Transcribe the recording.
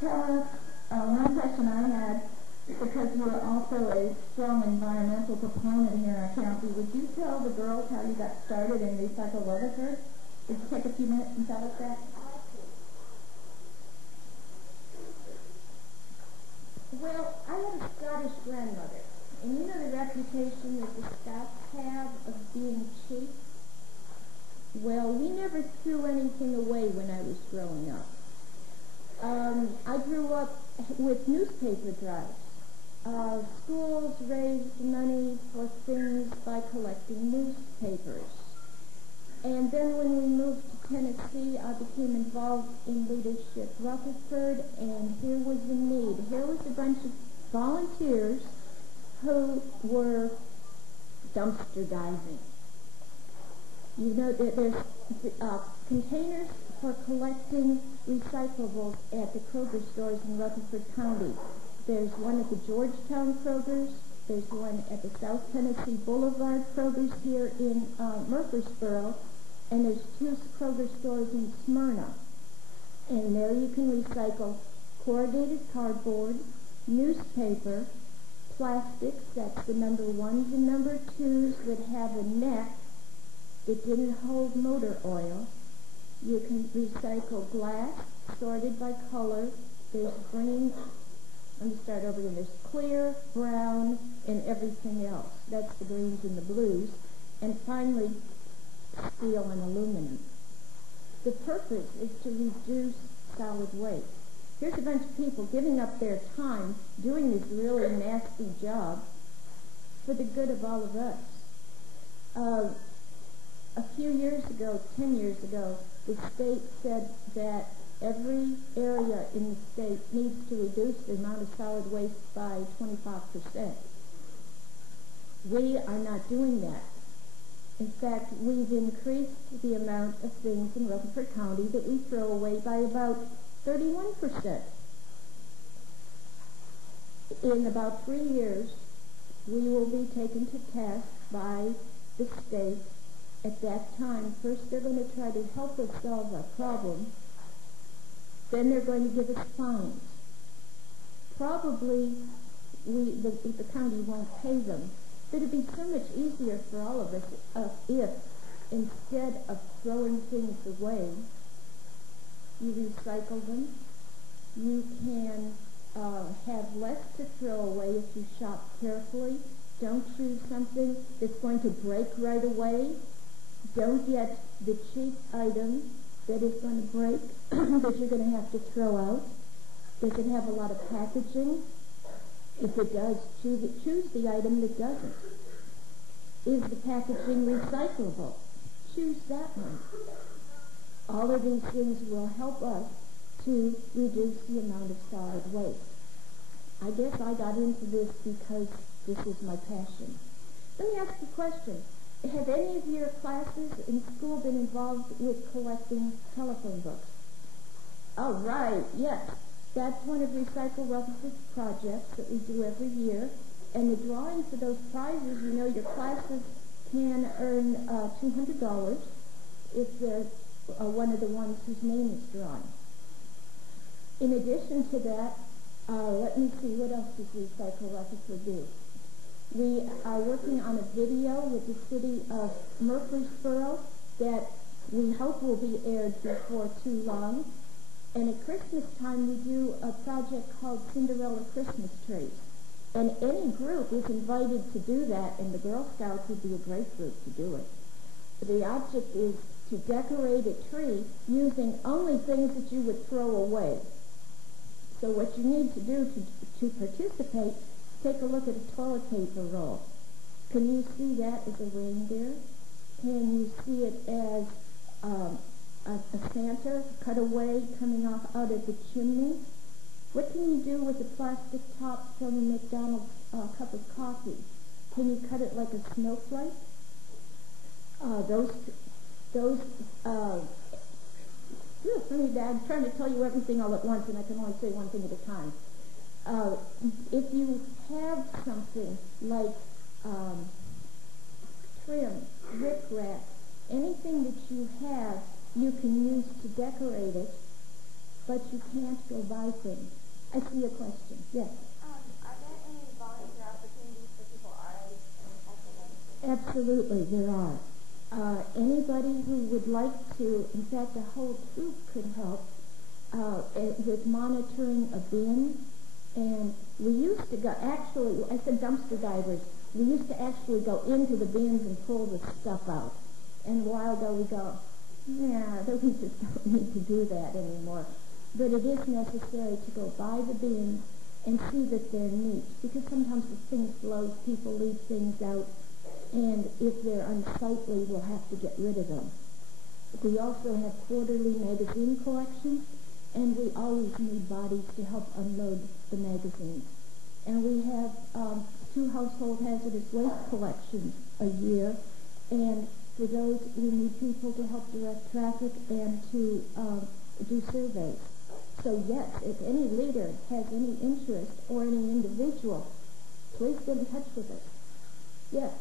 tell us, one question I had, because you're also a strong environmental proponent here in our county, would you tell the girls how you got started in Recycle Rutherford? Would you take a few minutes and tell us that? Well, I had a Scottish grandmother, and you know the reputation that the Scots have of being cheap? Well, we never threw anything away when I was growing up. I grew up with newspaper drives. Schools raised money for things by collecting newspapers. And then when we moved to Tennessee, I became involved in Leadership Rutherford, and here was the need. Here was a bunch of volunteers who were dumpster diving. You know that there's containers for collecting recyclables at the Kroger stores in Rutherford County. There's one at the Georgetown Krogers. There's one at the South Tennessee Boulevard Krogers here in Murfreesboro. And there's 2 Kroger stores in Smyrna. And there you can recycle corrugated cardboard, newspaper, plastics, that's the number 1s and number 2s that have a neck that didn't hold motor oil. You can recycle glass, sorted by color. There's green, let me start over again. There's clear, brown, and everything else. That's the greens and the blues. And finally, steel and aluminum. The purpose is to reduce solid waste. Here's a bunch of people giving up their time doing this really nasty job for the good of all of us. A few years ago, 10 years ago, the state said that every area in the state needs to reduce the amount of solid waste by 25%. We are not doing that. In fact, we've increased the amount of things in Rutherford County that we throw away by about 31%. In about 3 years, we will be taken to task by the state. At that time, first they're going to try to help us solve our problem. Then they're going to give us fines. Probably the county won't pay them. But it'd be so much easier for all of us if, instead of throwing things away, you recycle them. You can have less to throw away if you shop carefully. Don't choose something that's going to break right away. Don't get the cheap item that is going to break that you're going to have to throw out. Does it have a lot of packaging? If it does, choose the item that doesn't. Is the packaging recyclable? Choose that one. All of these things will help us to reduce the amount of solid waste. I guess I got into this because this is my passion. Let me ask you a question. Have any of your classes in school been involved with collecting telephone books? Oh, right, yes. That's one of Recycle Rutherford's projects that we do every year. And the drawing for those prizes, you know, your classes can earn $200 if they're one of the ones whose name is drawn. In addition to that, let me see, what else does Recycle Rutherford do? We are working on a video with the city of Murfreesboro that we hope will be aired before too long. And at Christmas time, we do a project called Cinderella Christmas Trees. And any group is invited to do that, and the Girl Scouts would be a great group to do it. The object is to decorate a tree using only things that you would throw away. So what you need to do to participate, take a look at a toilet paper roll. Can you see that as a reindeer? Can you see it as a Santa cutaway coming out of the chimney? What can you do with a plastic top from a McDonald's cup of coffee? Can you cut it like a snowflake? I'm trying to tell you everything all at once, and I can only say one thing at a time. If you have something like trim, rickrack, anything that you have, you can use to decorate it but you can't go buy things. I see a question. Yes? Are there any volunteer opportunities for people our age in psychology? Absolutely, there are. Anybody who would like to, in fact, a whole troop could help with monitoring a bin. And we used to go, actually, I said dumpster divers. We used to actually go into the bins and pull the stuff out. And a while ago we go, yeah, we just don't need to do that anymore. But it is necessary to go by the bins and see that they're neat, because sometimes the things float, people leave things out, and if they're unsightly, we'll have to get rid of them. We also have quarterly magazine collections, and we always need bodies to help unload the magazines. And we have 2 household hazardous waste collections a year, and for those we need people to help direct traffic and to do surveys. So yes, if any leader has any interest or any individual, please get in touch with us. Yes.